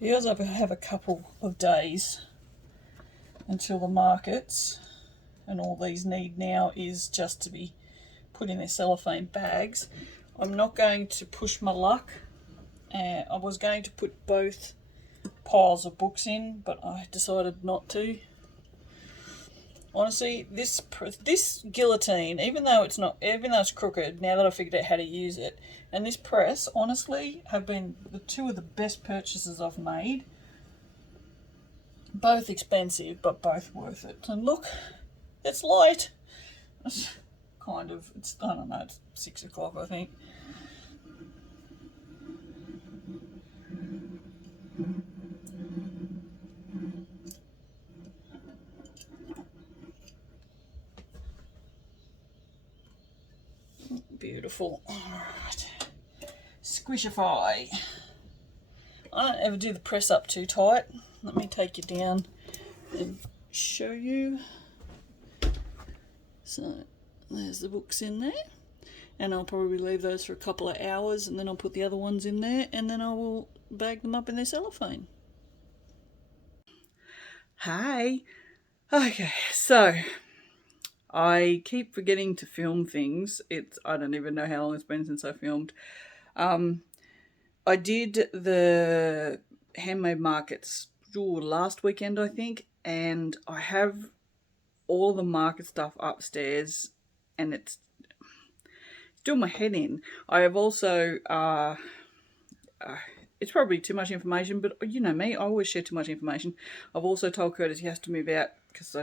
Because I have a couple of days until the markets, and all these need now is just to be put in their cellophane bags. I'm not going to push my luck. I was going to put both piles of books in, but I decided not to. Honestly, this guillotine, even though it's crooked, now that I've figured out how to use it, and this press, honestly, have been the two of the best purchases I've made. Both expensive, but both worth it. And look, it's light. It's I don't know, it's 6 o'clock, I think. Beautiful. Alright. Squishify. I don't ever do the press up too tight. Let me take you down and show you. So there's the books in there, and I'll probably leave those for a couple of hours, and then I'll put the other ones in there, and then I will bag them up in their cellophane. Hi. Okay, so I keep forgetting to film things. I don't even know how long it's been since I filmed. I did the handmade markets last weekend, I think, and I have all the market stuff upstairs, and it's doing my head in. I have also, it's probably too much information, but you know me, I always share too much information. I've also told Curtis he has to move out because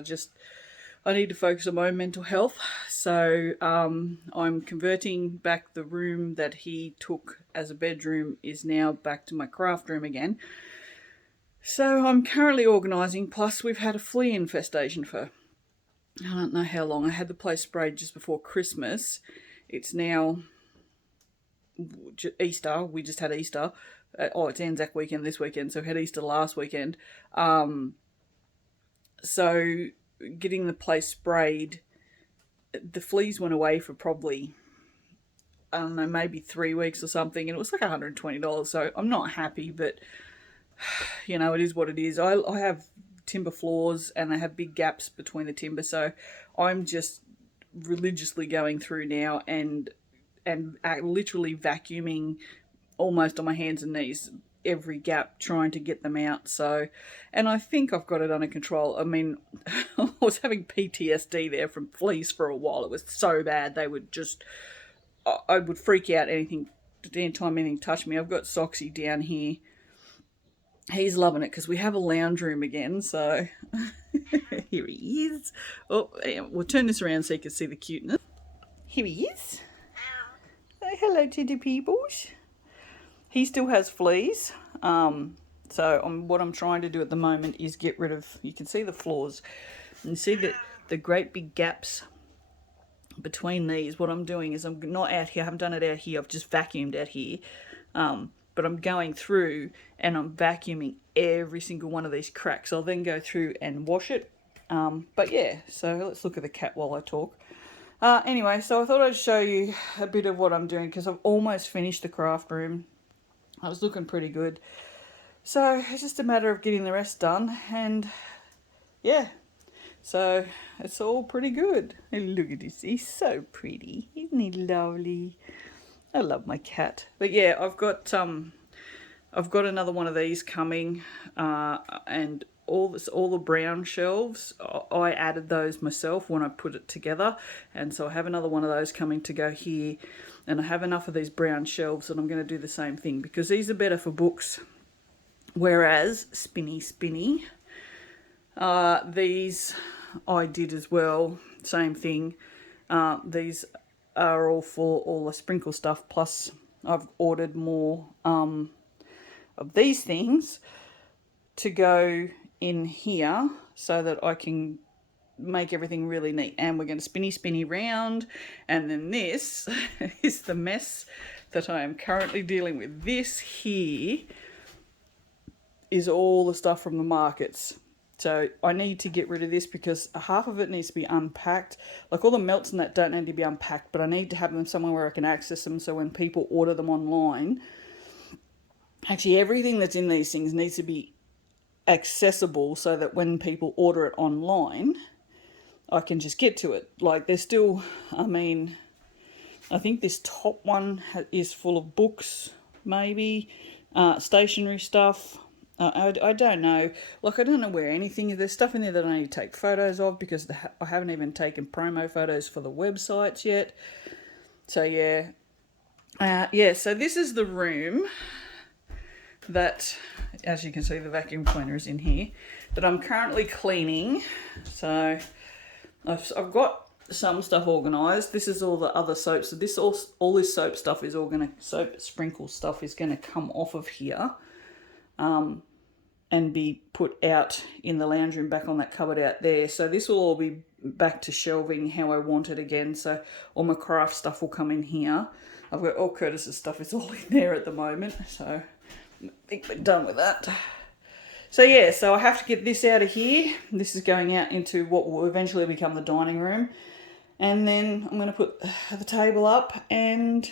I need to focus on my own mental health. So I'm converting back the room that he took as a bedroom is now back to my craft room again. So I'm currently organising, plus we've had a flea infestation for I don't know how long. I had the place sprayed just before Christmas. It's now Easter. We just had Easter. It's Anzac weekend this weekend, so we had Easter last weekend. So getting the place sprayed, the fleas went away for probably, I don't know, maybe 3 weeks or something, and it was like $120. So I'm not happy, but you know, it is what it is. I have timber floors and I have big gaps between the timber, so I'm just religiously going through now and literally vacuuming almost on my hands and knees every gap, trying to get them out. So, and I think I've got it under control. I mean, I was having PTSD there from fleas for a while. It was so bad. They would just, I would freak out anytime anything touched me. I've got Soxy down here. He's loving it because we have a lounge room again. So here he is. Oh, we'll turn this around so you can see the cuteness. Here he is. Say hello to the peoples. He still has fleas. So what I'm trying to do at the moment is get rid of, you can see the floors. And see the great big gaps between these. What I'm doing is I'm not out here, I haven't done it out here, I've just vacuumed out here. But I'm going through and I'm vacuuming every single one of these cracks. I'll then go through and wash it. But yeah, so let's look at the cat while I talk. Anyway, so I thought I'd show you a bit of what I'm doing because I've almost finished the craft room. I was looking pretty good. So it's just a matter of getting the rest done, and yeah, so it's all pretty good. And look at this, he's so pretty, isn't he lovely? I love my cat. But yeah, I've got another one of these coming, and all the brown shelves, I added those myself when I put it together, and so I have another one of those coming to go here, and I have enough of these brown shelves and I'm going to do the same thing because these are better for books, whereas spinny these I did as well, same thing. These are all for all the sprinkle stuff, plus I've ordered more of these things to go in here so that I can make everything really neat. And we're going to spinny round, and then this is the mess that I am currently dealing with. This here is all the stuff from the markets. So I need to get rid of this because half of it needs to be unpacked. Like all the melts and that don't need to be unpacked, but I need to have them somewhere where I can access them, so when people order them online, actually everything that's in these things needs to be accessible so that when people order it online, I can just get to it. Like there's still, I mean, I think this top one is full of books, maybe, stationery stuff. I don't know. Like, I don't know where anything is. There's stuff in there that I need to take photos of because I haven't even taken promo photos for the websites yet. So, yeah. Yeah, so this is the room that, as you can see, the vacuum cleaner is in here, that I'm currently cleaning. So, I've got some stuff organised. This is all the other soaps. So this all this soap stuff is all going to, soap sprinkle stuff is going to come off of here. And be put out in the lounge room, back on that cupboard out there. So this will all be back to shelving how I want it again. So all my craft stuff will come in here. I've got all Curtis's stuff is all in there at the moment. So I think we're done with that. So yeah, so I have to get this out of here. This is going out into what will eventually become the dining room. And then I'm going to put the table up and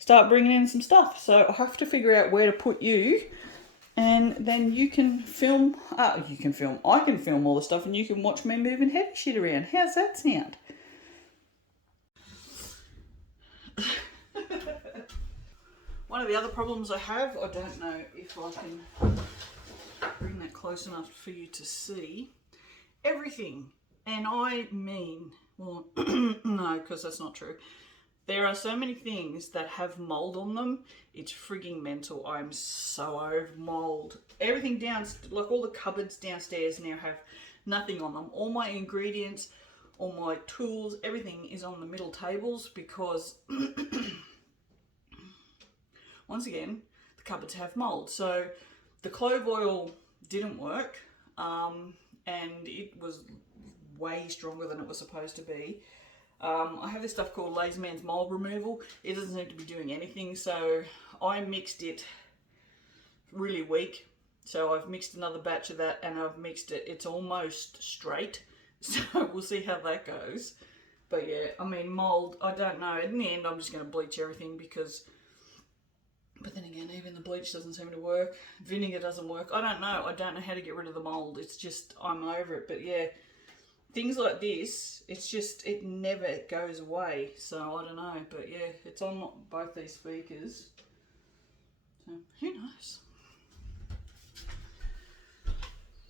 start bringing in some stuff. So I have to figure out where to put you. And then you can film, I can film all the stuff and you can watch me moving heavy shit around. How's that sound? One of the other problems I have, I don't know if I can bring that close enough for you to see, everything, and I mean, well, no, because that's not true. There are so many things that have mold on them. It's frigging mental. I'm so over mold. Everything like all the cupboards downstairs now have nothing on them. All my ingredients, all my tools, everything is on the middle tables because, once again, the cupboards have mold. So the clove oil didn't work, and it was way stronger than it was supposed to be. I have this stuff called Lazy Man's Mold Removal. It doesn't seem to be doing anything, so I mixed it really weak. So I've mixed another batch of that, and I've mixed it. It's almost straight, so we'll see how that goes. But yeah, I mean, mold, I don't know. In the end, I'm just going to bleach everything because... But then again, even the bleach doesn't seem to work. Vinegar doesn't work. I don't know. I don't know how to get rid of the mold. It's just, I'm over it. But yeah, things like this, it's just, it never goes away. So I don't know. But yeah, it's on both these speakers. So who knows?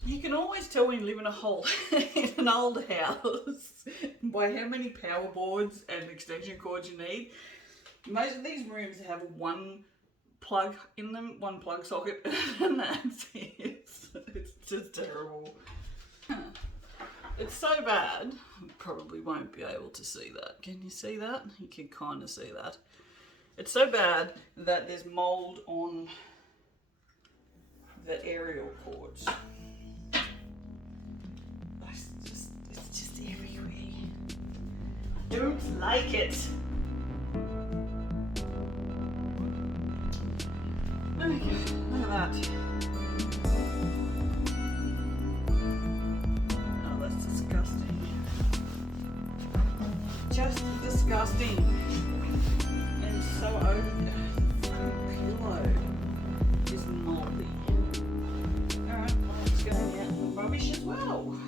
You can always tell when you live in in an old house by how many power boards and extension cords you need. Most of these rooms have one plug in them, one plug socket, and that's it. It's just terrible. It's so bad, you probably won't be able to see that. Can you see that? You can kind of see that. It's so bad that there's mold on the aerial cords. It's just everywhere. I don't like it. Okay, look at that. Oh, that's disgusting. Just disgusting. And so the pillow is moldy. Alright, well, it's going out in the rubbish as well.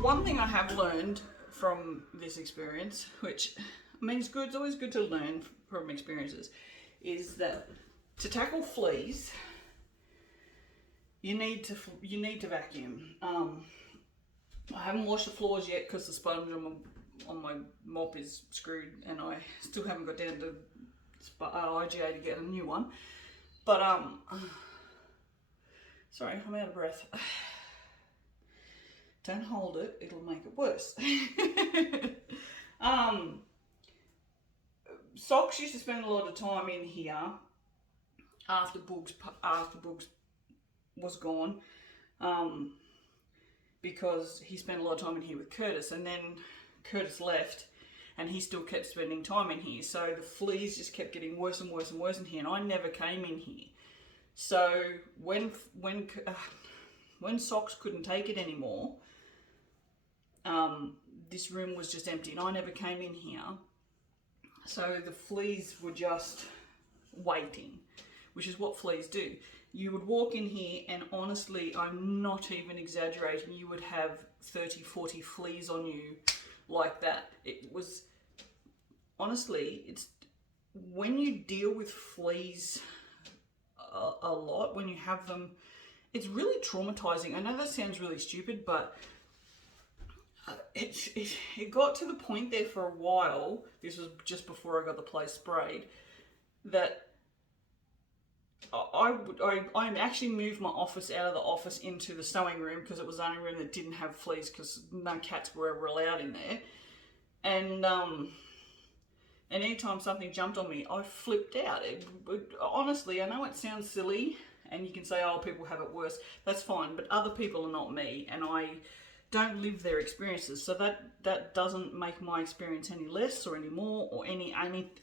One thing I have learned from this experience, which, I mean, it's always good to learn from experiences, is that to tackle fleas, you need to vacuum. I haven't washed the floors yet because the sponge on my mop is screwed, and I still haven't got down to IGA to get a new one. But sorry, I'm out of breath. Don't hold it, it'll make it worse. Socks used to spend a lot of time in here after Boogs was gone, because he spent a lot of time in here with Curtis, and then Curtis left and he still kept spending time in here, so the fleas just kept getting worse and worse and worse in here, and I never came in here. So when Socks couldn't take it anymore, this room was just empty and I never came in here. So the fleas were just waiting, which is what fleas do. You would walk in here and honestly, I'm not even exaggerating, you would have 30, 40 fleas on you like that. It was, honestly, it's when you deal with fleas a lot, when you have them, it's really traumatizing. I know that sounds really stupid, but it got to the point there for a while, this was just before I got the place sprayed, that I actually moved my office out of the office into the sewing room because it was the only room that didn't have fleas because no cats were ever allowed in there. And anytime something jumped on me, I flipped out. Honestly, I know it sounds silly and you can say, oh, people have it worse. That's fine, but other people are not me, and I don't live their experiences, so that doesn't make my experience any less or any more or any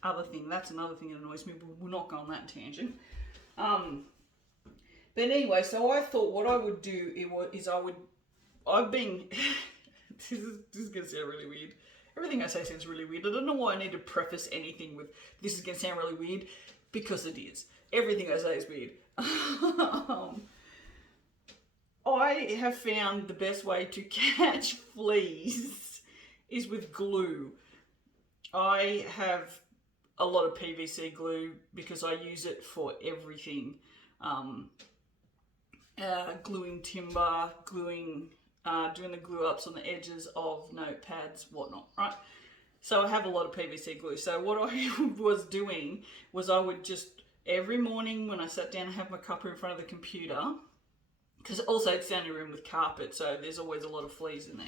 other thing. That's another thing that annoys me, but we'll not go on that tangent. But anyway, so I thought what I would do I've been this is gonna sound really weird. Everything I say sounds really weird. I don't know why I need to preface anything with this is gonna sound really weird, because it is. Everything I say is weird. I have found the best way to catch fleas is with glue. I have a lot of PVC glue because I use it for everything. Gluing timber, gluing doing the glue ups on the edges of notepads, whatnot, right? So I have a lot of PVC glue. So what I was doing was I would just, every morning when I sat down and have my cuppa in front of the computer, because also it's the only room with carpet, so there's always a lot of fleas in there.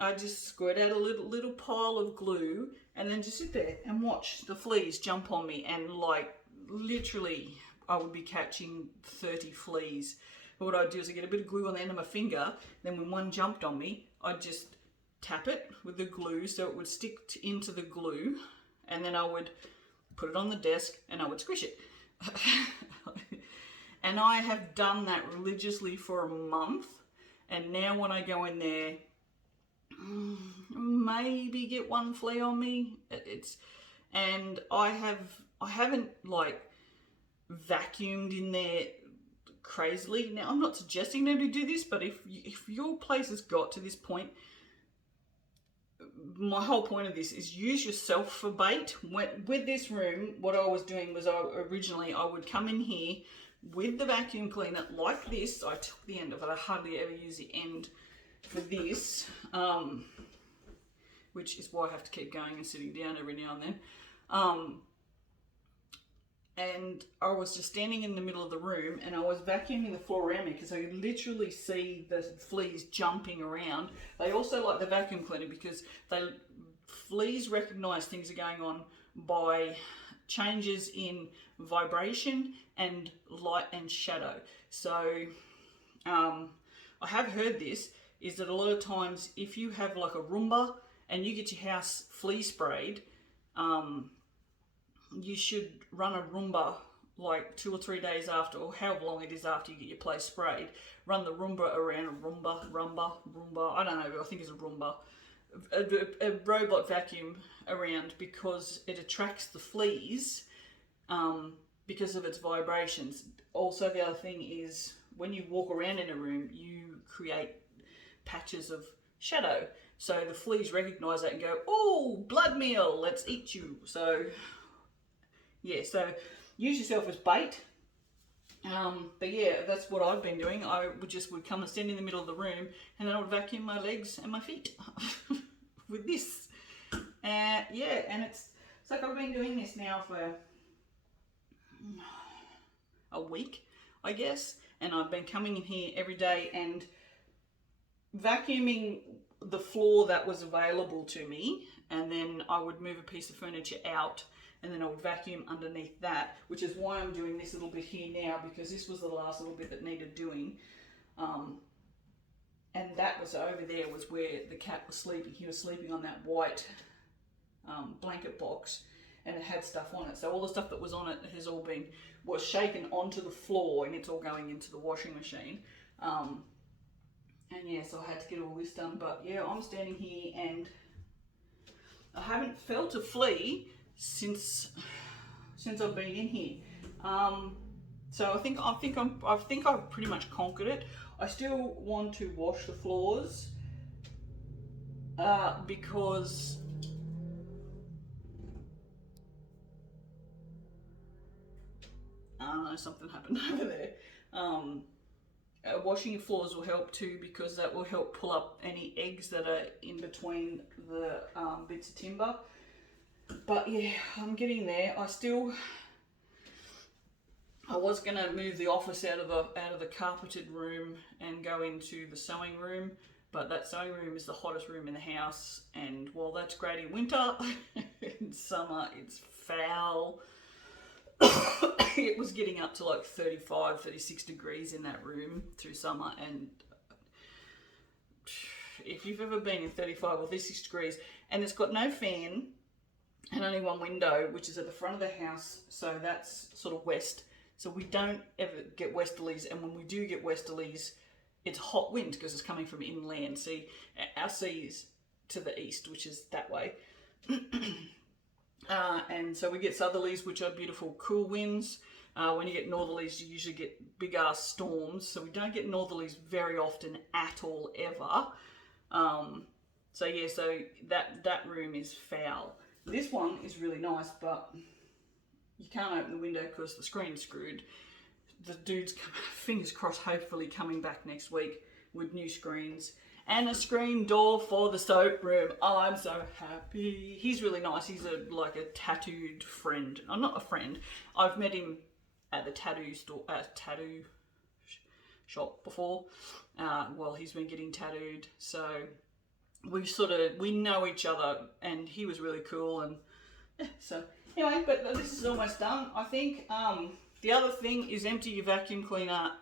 I just squirt out a little pile of glue and then just sit there and watch the fleas jump on me, and like literally I would be catching 30 fleas. But what I'd do is I get a bit of glue on the end of my finger, then when one jumped on me, I'd just tap it with the glue so it would stick into the glue, and then I would put it on the desk and I would squish it. And I have done that religiously for a month, and now when I go in there, maybe get one flea on me. And I haven't like vacuumed in there crazily. Now I'm not suggesting nobody do this, but if your place has got to this point, my whole point of this is use yourself for bait. With this room, what I was doing was originally I would come in here with the vacuum cleaner like this. I took the end of it. I hardly ever use the end for this, which is why I have to keep going and sitting down every now and then. And I was just standing in the middle of the room and I was vacuuming the floor around me because I could literally see the fleas jumping around. They also like the vacuum cleaner because fleas recognize things are going on by changes in vibration and light and shadow. So I have heard this, is that a lot of times if you have like a Roomba and you get your house flea sprayed, you should run a Roomba like 2 or 3 days after, or however long it is after you get your place sprayed. Run the Roomba around, Roomba, I don't know, I think it's a Roomba. A robot vacuum around, because it attracts the fleas because of its vibrations. Also, the other thing is when you walk around in a room, you create patches of shadow. So the fleas recognize that and go, oh, blood meal, let's eat you. So yeah, so use yourself as bait. But yeah, that's what I've been doing. I would come and stand in the middle of the room and then I would vacuum my legs and my feet with this. Yeah, and it's like I've been doing this now for a week, I guess. And I've been coming in here every day and vacuuming the floor that was available to me. And then I would move a piece of furniture out and then I would vacuum underneath that, which is why I'm doing this little bit here now, because this was the last little bit that needed doing. And that was over there was where the cat was sleeping. He was sleeping on that white blanket box and it had stuff on it. So all the stuff that was on it was shaken onto the floor and it's all going into the washing machine. And yeah, so I had to get all this done. But yeah, I'm standing here and I haven't felt a flea since I've been in here. So I think I've pretty much conquered it. I still want to wash the floors because I don't know, something happened over there. Washing your floors will help too, because that will help pull up any eggs that are in between the bits of timber. But yeah, I'm getting there. I was gonna move the office out of the carpeted room and go into the sewing room, but that sewing room is the hottest room in the house, and while that's great in winter, in summer it's foul. It was getting up to like 35, 36 degrees in that room through summer, and if you've ever been in 35 or 36 degrees, and it's got no fan and only one window, which is at the front of the house, so that's sort of west. So we don't ever get westerlies, and when we do get westerlies, it's hot wind because it's coming from inland. See, our sea is to the east, which is that way. And so we get southerlies, which are beautiful cool winds. When you get northerlies, you usually get big ass storms. So we don't get northerlies very often at all, ever. So yeah, so that room is foul. This one is really nice, but you can't open the window because the screen's screwed. The dude's, fingers crossed, hopefully coming back next week with new screens and a screen door for the soap room. Oh, I'm so happy. He's really nice. He's like a tattooed friend. I'm not a friend. I've met him at the tattoo store, tattoo shop before. Well, he's been getting tattooed, so we know each other, and he was really cool. And yeah, so anyway, but this is almost done, I think. The other thing is empty your vacuum cleaner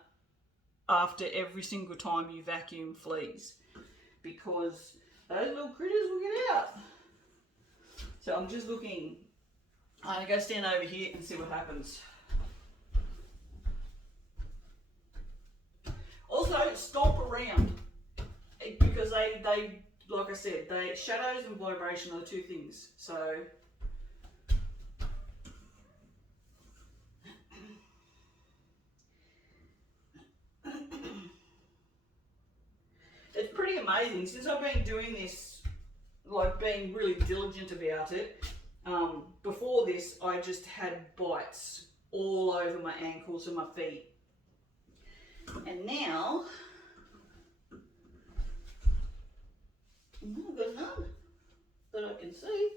after every single time you vacuum fleas, because those little critters will get out. So I'm just looking. I'm gonna go stand over here and see what happens. Also, stomp around, because they like I said, shadows and vibration are the two things. So it's pretty amazing. Since I've been doing this, like being really diligent about it, before this I just had bites all over my ankles and my feet. And now, I've got none that I can see.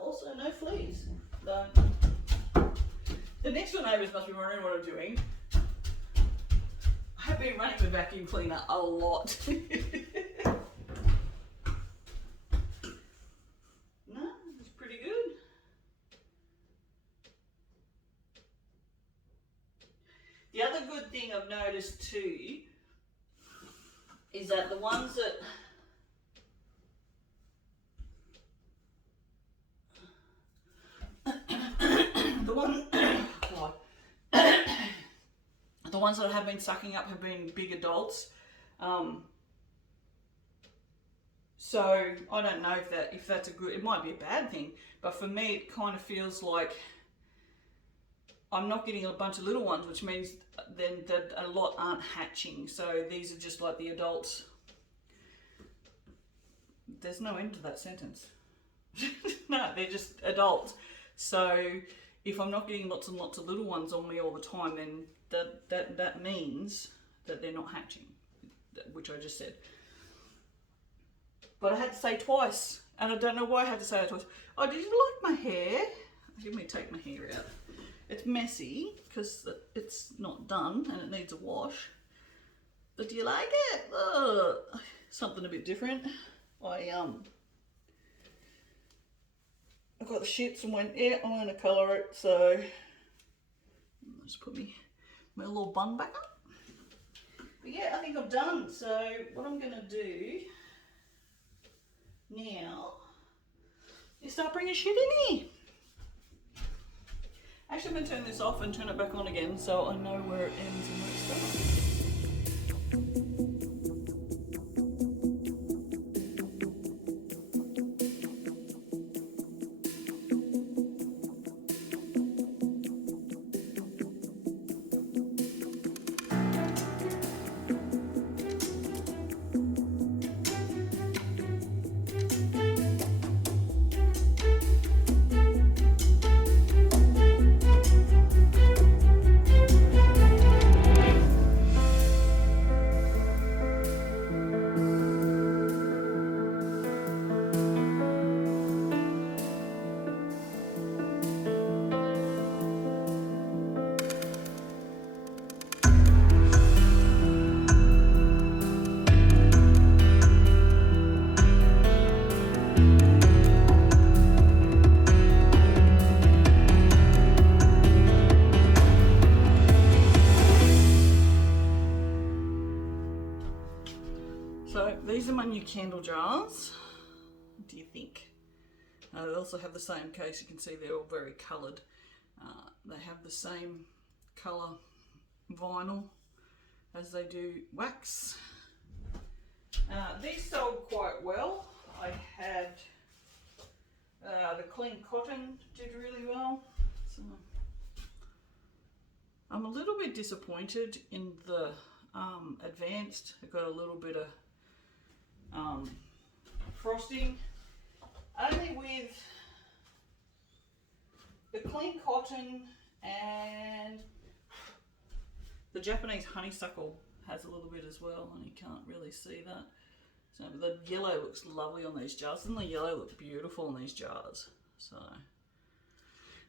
Also no fleas. So, the next door neighbours must be wondering what I'm doing. I have been running the vacuum cleaner a lot. No, it's pretty good. The other good thing I've noticed too is that the ones that the ones that have been sucking up have been big adults. So I don't know if that's a good, it might be a bad thing, but for me it kind of feels like I'm not getting a bunch of little ones, which means then that a lot aren't hatching. So these are just like the adults. There's no end to that sentence. No, they're just adults. So if I'm not getting lots and lots of little ones on me all the time, then that means that they're not hatching, which I just said. But I had to say twice, and I don't know why I had to say it twice. Oh, did you like my hair? Let me take my hair out. It's messy because it's not done and it needs a wash. But do you like it? Something a bit different. I got the shits and went, yeah, I'm going to colour it. So I'll just put my little bun back up. But yeah, I think I'm done. So what I'm going to do now is start bringing shit in here. Actually, I'm going to turn this off and turn it back on again so I know where it ends and where it starts. These are my new candle jars. What do you think? They also have the same case. You can see they're all very coloured. They have the same colour vinyl as they do wax. These sold quite well. I had the clean cotton did really well. So I'm a little bit disappointed in the advanced. I've got a little bit of frosting. Only with the clean cotton and the Japanese honeysuckle has a little bit as well, and you can't really see that. So the yellow looks lovely on these jars. Doesn't the yellow look beautiful on these jars? So,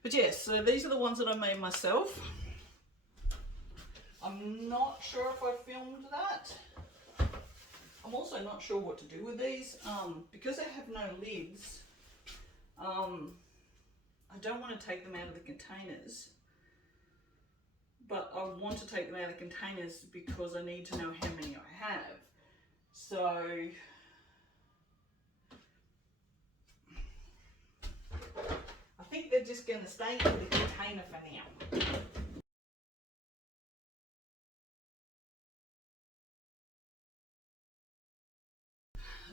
but yes, so these are the ones that I made myself. I'm not sure if I filmed that. I'm also not sure what to do with these. Because they have no lids, I don't want to take them out of the containers. But I want to take them out of the containers because I need to know how many I have. So I think they're just going to stay in the container for now.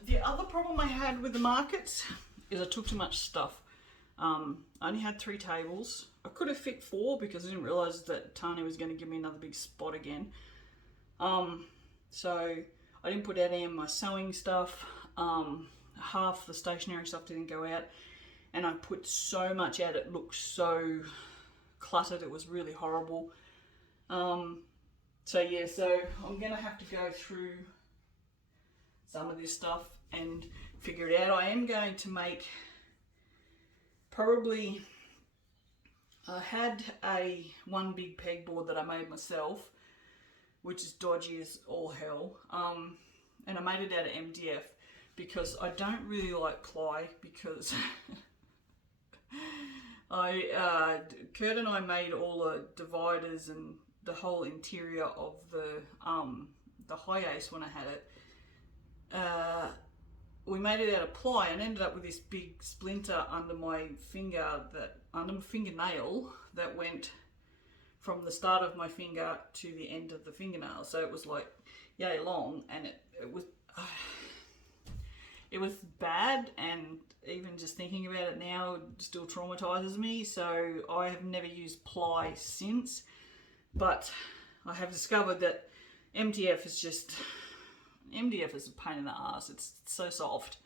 The other problem I had with the markets is I took too much stuff. I only had 3 tables. I could have fit 4 because I didn't realise that Tanya was going to give me another big spot again. So I didn't put out any of my sewing stuff. Half the stationery stuff didn't go out. And I put so much out, it looked so cluttered. It was really horrible. So yeah, so I'm going to have to go through some of this stuff and figure it out. I am going to make probably, I had one big pegboard that I made myself, which is dodgy as all hell, and I made it out of MDF because I don't really like ply because Kurt and I made all the dividers and the whole interior of the high ace when I had it. We made it out of ply and ended up with this big splinter under my fingernail that went from the start of my finger to the end of the fingernail. So it was like yay long, and it was bad, and even just thinking about it now still traumatizes me. So I have never used ply since, but I have discovered that MDF is a pain in the ass. It's so soft.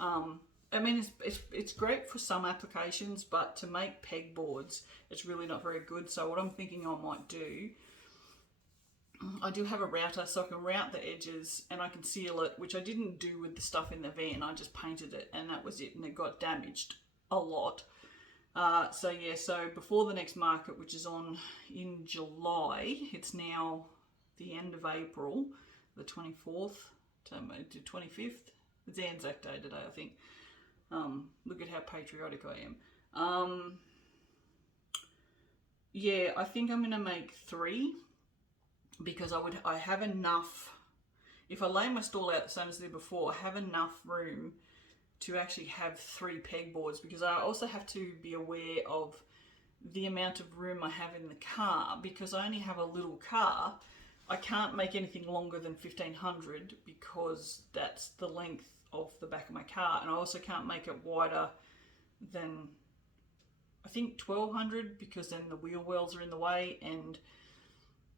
I mean, it's great for some applications, but to make pegboards, it's really not very good. So what I'm thinking I might do, I do have a router, so I can route the edges and I can seal it, which I didn't do with the stuff in the van. I just painted it and that was it, and it got damaged a lot. So yeah, so before the next market, which is on in July, it's now the end of April, the 24th to 25th. It's the Anzac Day today, I think. Look at how patriotic I am. Yeah, I think I'm going to make 3 because I have enough. If I lay my stall out the same as I did before, I have enough room to actually have 3 pegboards, because I also have to be aware of the amount of room I have in the car. Because I only have a little car, I can't make anything longer than 1500 because that's the length of the back of my car, and I also can't make it wider than, I think, 1200, because then the wheel wells are in the way, and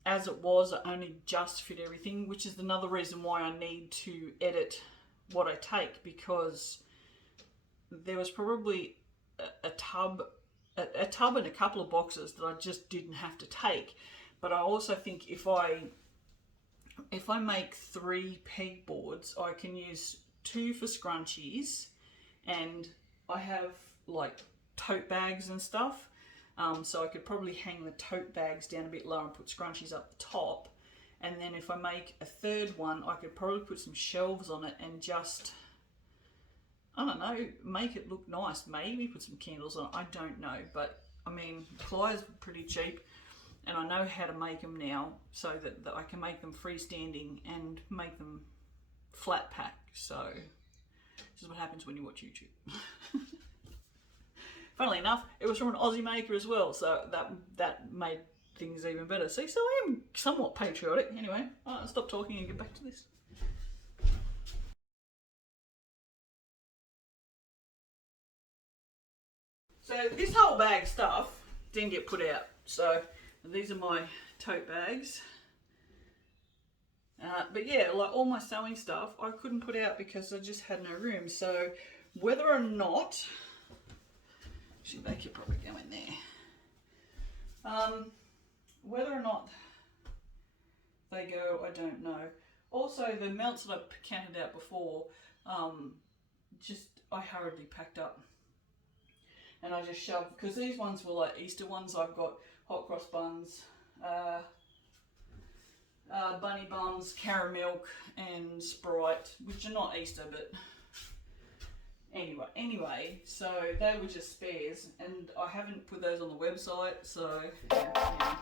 as it was, I only just fit everything, which is another reason why I need to edit what I take, because there was probably a tub and a couple of boxes that I just didn't have to take. But I also think if I make 3 pegboards, I can use 2 for scrunchies, and I have like tote bags and stuff, so I could probably hang the tote bags down a bit lower and put scrunchies up the top. And then if I make a 3rd one, I could probably put some shelves on it and just, I don't know, make it look nice. Maybe put some candles on it, I don't know. But I mean, ply is pretty cheap, and I know how to make them now, so that I can make them freestanding and make them flat pack. So this is what happens when you watch YouTube. Funnily enough, it was from an Aussie maker as well, so that made things even better. See, so I am somewhat patriotic. Anyway, I'll stop talking and get back to this. So this whole bag stuff didn't get put out. So these are my tote bags. But yeah, like all my sewing stuff, I couldn't put out because I just had no room. So whether or not, actually they could probably go in there. Whether or not they go, I don't know. Also, the melts that I counted out before, I hurriedly packed up. And I just shoved, because these ones were like Easter ones. I've got hot cross buns, bunny buns, caramel and Sprite, which are not Easter, but anyway, so they were just spares, and I haven't put those on the website, so yeah.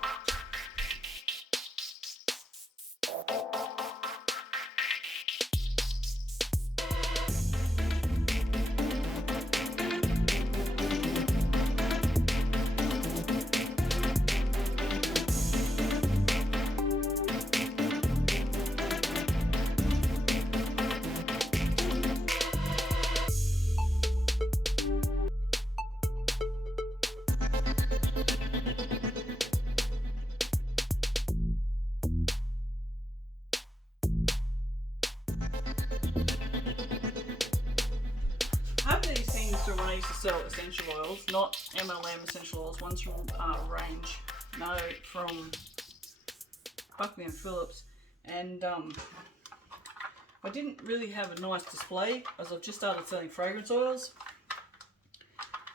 When I used to sell essential oils, not MLM essential oils, ones from Range, no, from Buckley and Phillips, and I didn't really have a nice display as I've just started selling fragrance oils,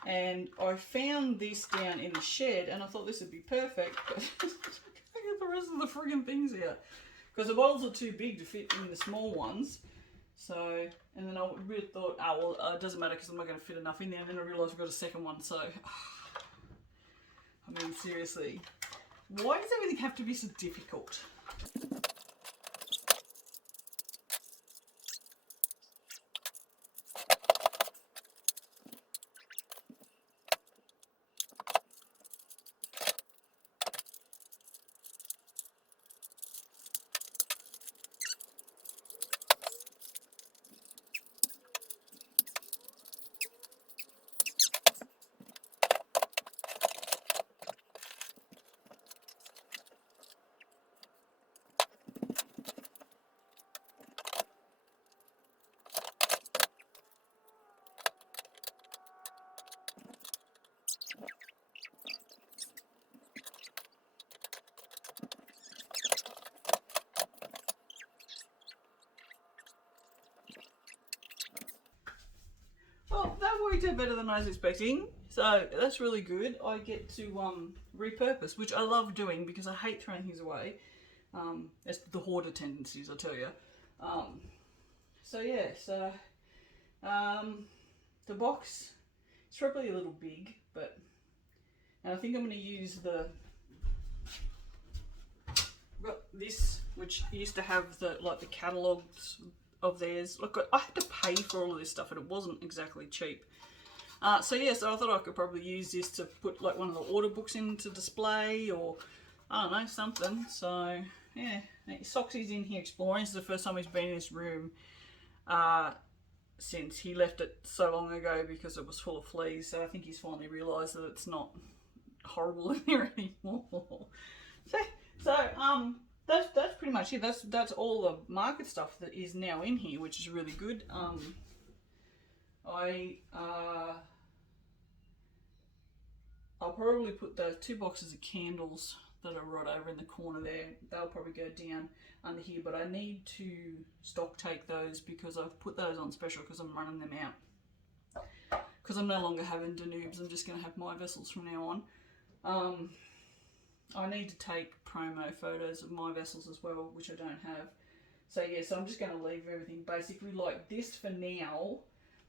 and I found this down in the shed and I thought this would be perfect, but I get the rest of the friggin' things here because the bottles are too big to fit in the small ones. So, and then I really thought, oh well, it doesn't matter because I'm not going to fit enough in there, and then I realised we've got a second one, so, I mean, seriously, why does everything have to be so difficult? Well, that worked out better than I was expecting, so that's really good. I get to repurpose, which I love doing because I hate throwing things away. That's the hoarder tendencies, I tell you. So yeah, so the box is probably a little big, but and I think I'm going to use I've got this, which used to have the catalogues of theirs. Look, I had to pay for all of this stuff and it wasn't exactly cheap. So I thought I could probably use this to put like one of the order books in to display, or I don't know, something. So yeah, Soxy's in here exploring. This is the first time he's been in this room since he left it so long ago because it was full of fleas. So I think he's finally realised that it's not horrible in here anymore. So that's pretty much it. That's all the market stuff that is now in here, which is really good. I'll probably put those 2 boxes of candles that are right over in the corner there. They'll probably go down under here, but I need to stock take those because I've put those on special because I'm running them out. Because I'm no longer having Danubes, I'm just going to have my vessels from now on. I need to take promo photos of my vessels as well, which I don't have. So yeah, so I'm just going to leave everything basically like this for now.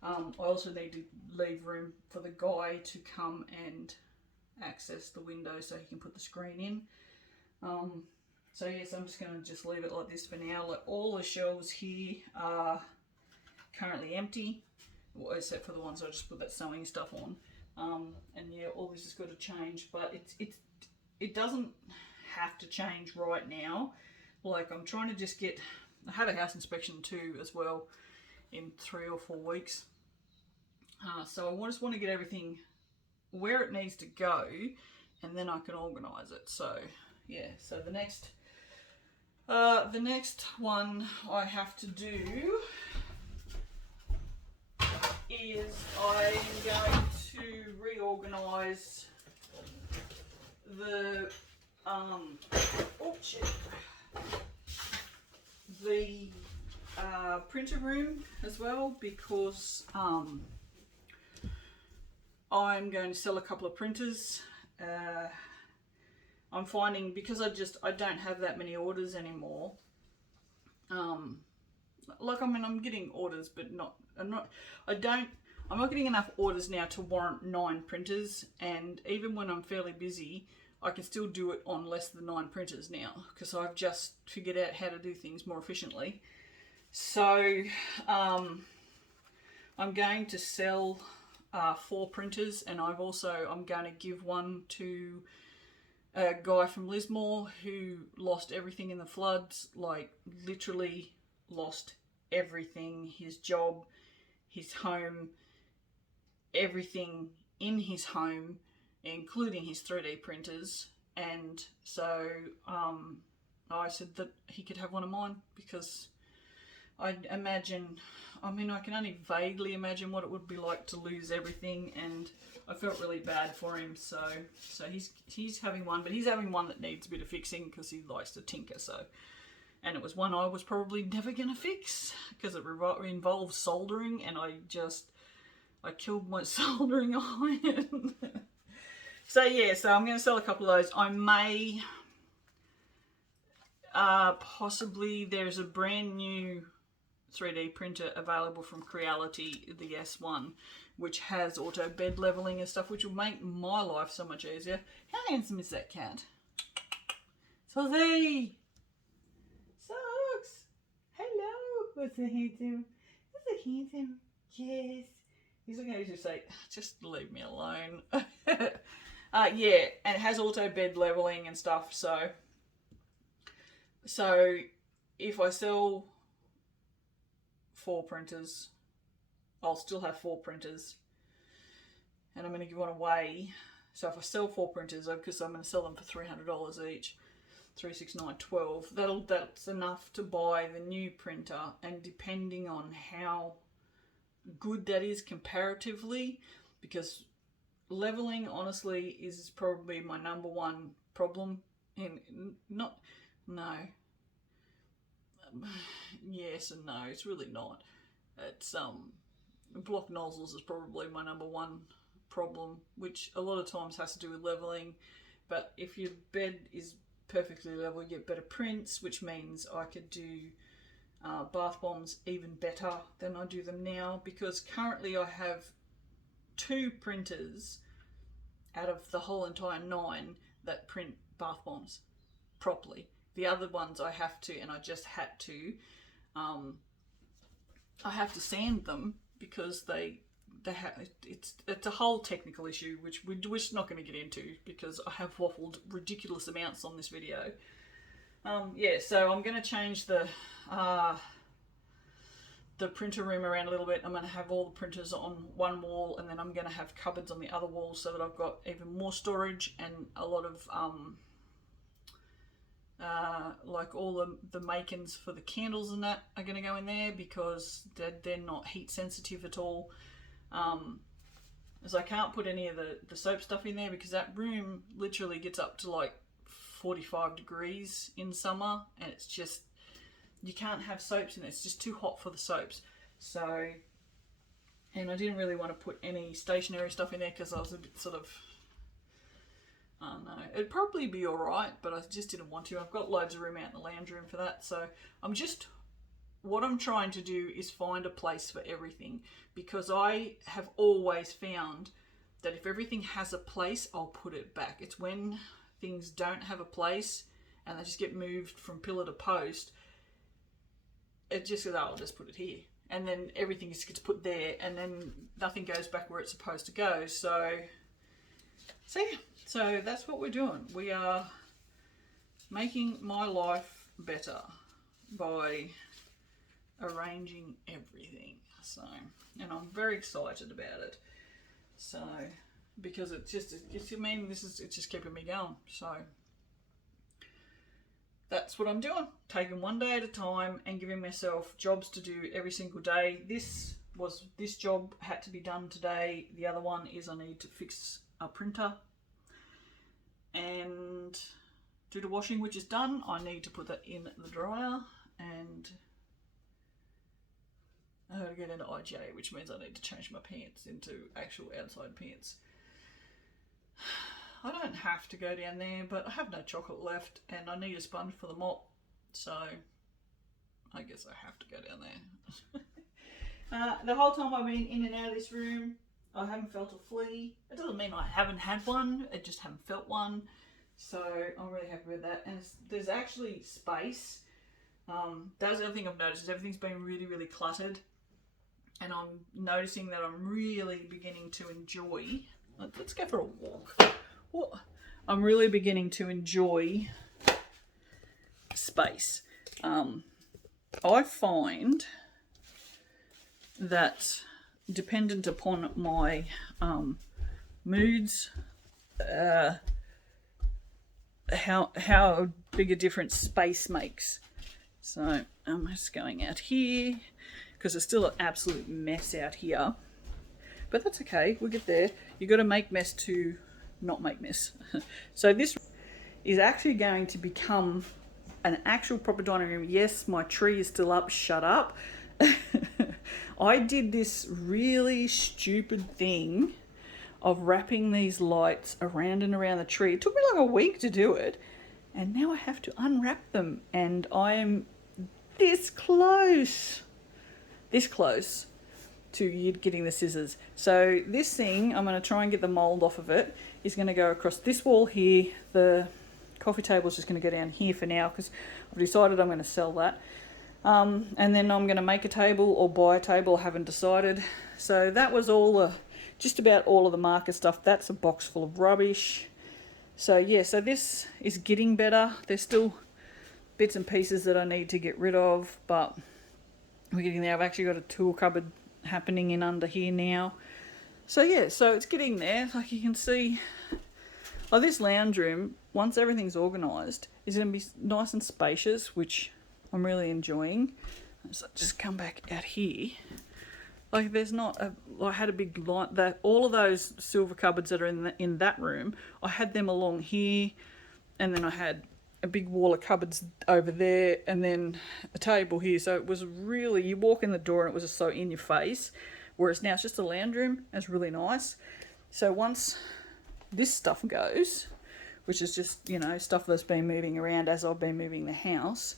I also need to leave room for the guy to come and access the window so he can put the screen in. So yes, I'm just going to just leave it like this for now. Like all the shelves here are currently empty, except for the ones I just put that sewing stuff on. And yeah, all this has got to change, but it doesn't have to change right now. Like I'm trying to just get, I have a house inspection too as well in 3 or 4 weeks. So I just want to get everything where it needs to go, and then I can organise it. So yeah, so the next one I have to do is I'm going to reorganise the the printer room as well, because I'm going to sell a couple of printers. I'm finding, because I don't have that many orders anymore. Like, I mean, I'm getting orders, but I'm not getting enough orders now to warrant 9 printers, and even when I'm fairly busy, I can still do it on less than 9 printers now, because I've just figured out how to do things more efficiently. So I'm going to sell 4 printers, and I'm going to give one to a guy from Lismore who lost everything in the floods, like literally lost everything, his job, his home, everything in his home, including his 3D printers. And so I said that he could have one of mine, because I can only vaguely imagine what it would be like to lose everything, and I felt really bad for him. So he's having one, but he's having one that needs a bit of fixing because he likes to tinker. So, and it was one I was probably never going to fix because it involves soldering, and I killed my soldering iron. So yeah, so I'm going to sell a couple of those. I may possibly, there's a brand new 3D printer available from Creality, the S1, which has auto bed leveling and stuff, which will make my life so much easier. How handsome is that cat? Suzy! Socks! Hello! What's a handsome? What's a handsome? Yes. He's looking at you to say, just leave me alone. Yeah, and it has auto bed leveling and stuff, so if I sell 4 printers, I'll still have 4 printers, and I'm going to give one away. So if I sell 4 printers, because I'm going to sell them for $300 each, $369.12, that's enough to buy the new printer. And depending on how good that is comparatively, because leveling honestly is probably my number one problem. Yes and no, it's really not. It's block nozzles is probably my number one problem, which a lot of times has to do with leveling. But if your bed is perfectly level, you get better prints, which means I could do bath bombs even better than I do them now, because currently I have 2 printers out of the whole entire 9 that print bath bombs properly. The other ones I have to, and I just had to, I have to sand them because they have, it's a whole technical issue which we're just not going to get into because I have waffled ridiculous amounts on this video. Yeah, so I'm going to change the printer room around a little bit. I'm going to have all the printers on one wall, and then I'm going to have cupboards on the other wall so that I've got even more storage, and a lot of like all the makings for the candles and that are going to go in there, because they're not heat sensitive at all. As I can't put any of the soap stuff in there because that room literally gets up to like 45 degrees in summer, and it's just, you can't have soaps in there. It's just too hot for the soaps. So, and I didn't really want to put any stationary stuff in there because I was a bit sort of, I don't know, it'd probably be alright, but I just didn't want to. I've got loads of room out in the lounge room for that. So what I'm trying to do is find a place for everything, because I have always found that if everything has a place, I'll put it back. It's when things don't have a place and they just get moved from pillar to post, it just goes, oh, I'll just put it here. And then everything just gets put there, and then nothing goes back where it's supposed to go. So yeah, so that's what we're doing. We are making my life better by arranging everything. So, and I'm very excited about it. So, because it's just keeping me going. So that's what I'm doing, taking one day at a time and giving myself jobs to do every single day. This job had to be done today. The other one is I need to fix a printer and do the washing, which is done. I need to put that in the dryer, and going to IGA, which means I need to change my pants into actual outside pants. I don't have to go down there, but I have no chocolate left and I need a sponge for the mop, so I guess I have to go down there. The whole time I've been in and out of this room, I haven't felt a flea. It doesn't mean I haven't had one, I just haven't felt one. So I'm really happy with that. And there's actually space. That's the other thing I've noticed, is everything's been really, really cluttered. And I'm noticing that I'm really beginning to enjoy, let's go for a walk. I'm really beginning to enjoy space. I find that dependent upon my moods, how big a difference space makes. So I'm just going out here because it's still an absolute mess out here, but that's okay, we'll get there. You got to make mess to not make mess. So this is actually going to become an actual proper dining room. Yes, my tree is still up, shut up. I did this really stupid thing of wrapping these lights around and around the tree. It took me like a week to do it, and now I have to unwrap them, and I'm this close to getting the scissors. So this thing, I'm going to try and get the mold off of it, is going to go across this wall here. The coffee table is just going to go down here for now because I've decided I'm going to sell that. And then I'm going to make a table or buy a table, I haven't decided. So that was all just about all of the market stuff. That's a box full of rubbish. So yeah, so this is getting better. There's still bits and pieces that I need to get rid of, but we're getting there. I've actually got a tool cupboard happening in under here now. So yeah, so it's getting there. Like you can see, like this lounge room, once everything's organised, is going to be nice and spacious, which I'm really enjoying. So just come back out here. Like there's not a, I had a big light that all of those silver cupboards that are in that room, I had them along here, and then I had a big wall of cupboards over there, and then a table here. So it was really, you walk in the door and it was just so in your face, whereas now it's just a lounge room. It's really nice. So once this stuff goes, which is just, you know, stuff that's been moving around as I've been moving the house,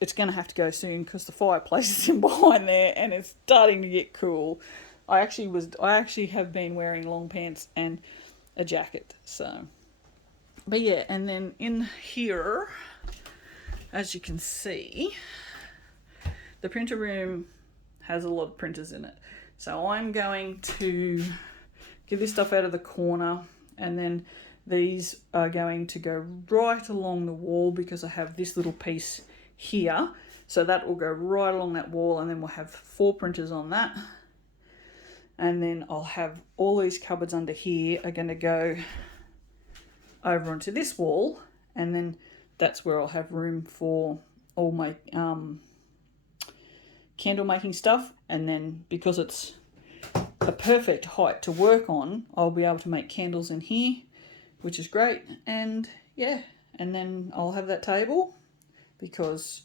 it's going to have to go soon because the fireplace is in behind there and it's starting to get cool. I actually have been wearing long pants and a jacket. So, but yeah, and then in here, as you can see, the printer room has a lot of printers in it. So I'm going to get this stuff out of the corner, and then these are going to go right along the wall because I have this little piece here, so that will go right along that wall, and then we'll have 4 printers on that, and then I'll have all these cupboards under here are going to go over onto this wall, and then that's where I'll have room for all my candle making stuff. And then because it's a perfect height to work on, I'll be able to make candles in here, which is great. And yeah, and then I'll have that table because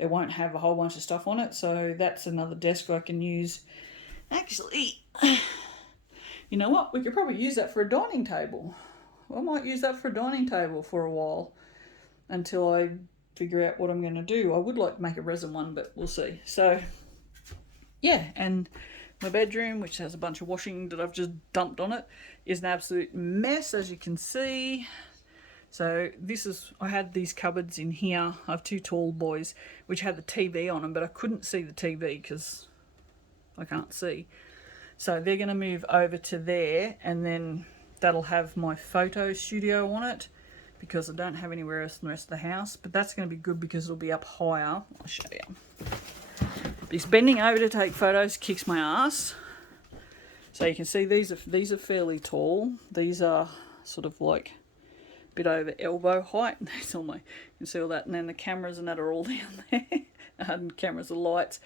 it won't have a whole bunch of stuff on it. So that's another desk I can use. Actually, you know what? We could probably use that for a dining table. I might use that for a dining table for a while until I figure out what I'm going to do. I would like to make a resin one, but we'll see. So yeah, and my bedroom, which has a bunch of washing that I've just dumped on it, is an absolute mess, as you can see. So this is, I had these cupboards in here. I have 2 tall boys which had the TV on them, but I couldn't see the TV because I can't see. So they're going to move over to there, and then that'll have my photo studio on it because I don't have anywhere else in the rest of the house. But that's going to be good because it'll be up higher. I'll show you. Because bending over to take photos kicks my ass. So you can see these are fairly tall. These are sort of like a bit over elbow height. That's all you can see all that, and then the cameras and that are all down there. And cameras and lights.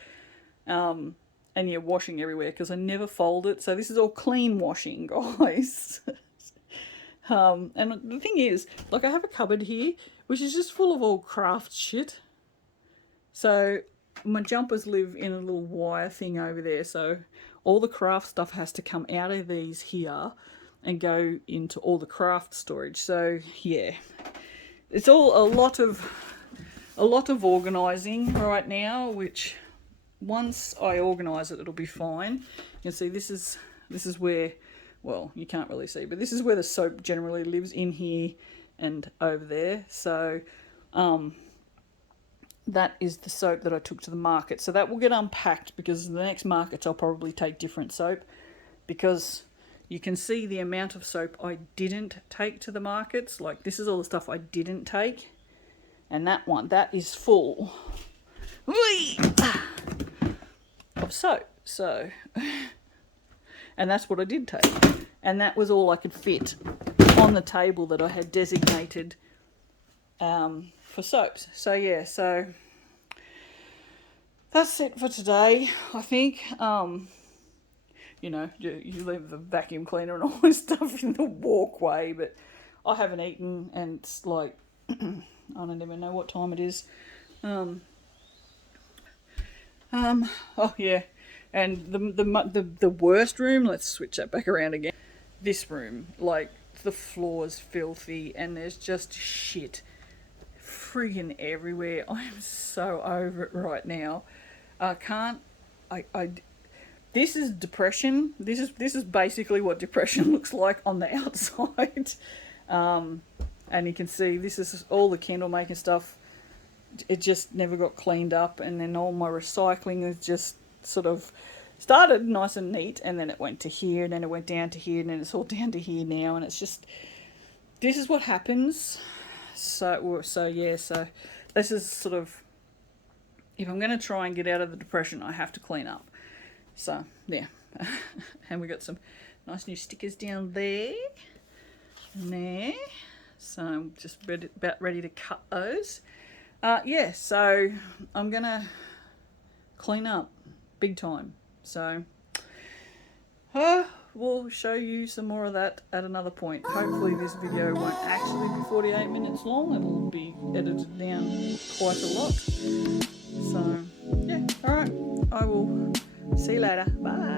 And you're washing everywhere because I never fold it. So this is all clean washing, guys. And the thing is, like, I have a cupboard here which is just full of all craft shit. So my jumpers live in a little wire thing over there, so all the craft stuff has to come out of these here and go into all the craft storage. So yeah, it's all a lot of organising right now, which once I organise it, it'll be fine. You can see this is where, well, you can't really see, but this is where the soap generally lives, in here and over there. So that is the soap that I took to the market. So that will get unpacked, because the next markets I'll probably take different soap, because you can see the amount of soap I didn't take to the markets. Like, this is all the stuff I didn't take, and that is full of soap. So, and that's what I did take, and that was all I could fit on the table that I had designated for soaps. So yeah, so that's it for today, I think. You know, you leave the vacuum cleaner and all this stuff in the walkway, but I haven't eaten, and it's like I don't even know what time it is. Oh yeah, and the worst room, let's switch that back around again. This room, like, the floor's filthy and there's just shit friggin' everywhere. I'm so over it right now. This is depression. This is basically what depression looks like on the outside. And you can see this is all the candle making stuff. It just never got cleaned up, and then all my recycling is just sort of started nice and neat, and then it went to here, and then it went down to here, and then it's all down to here now, and it's just, this is what happens. So yeah, so this is sort of, if I'm going to try and get out of the depression, I have to clean up. So yeah. And we got some nice new stickers down there and there, so I'm just about ready to cut those. Yeah, so I'm gonna clean up big time. So we'll show you some more of that at another point. Hopefully this video won't actually be 48 minutes long. It'll be edited down quite a lot. So yeah, alright, I will see you later. Bye.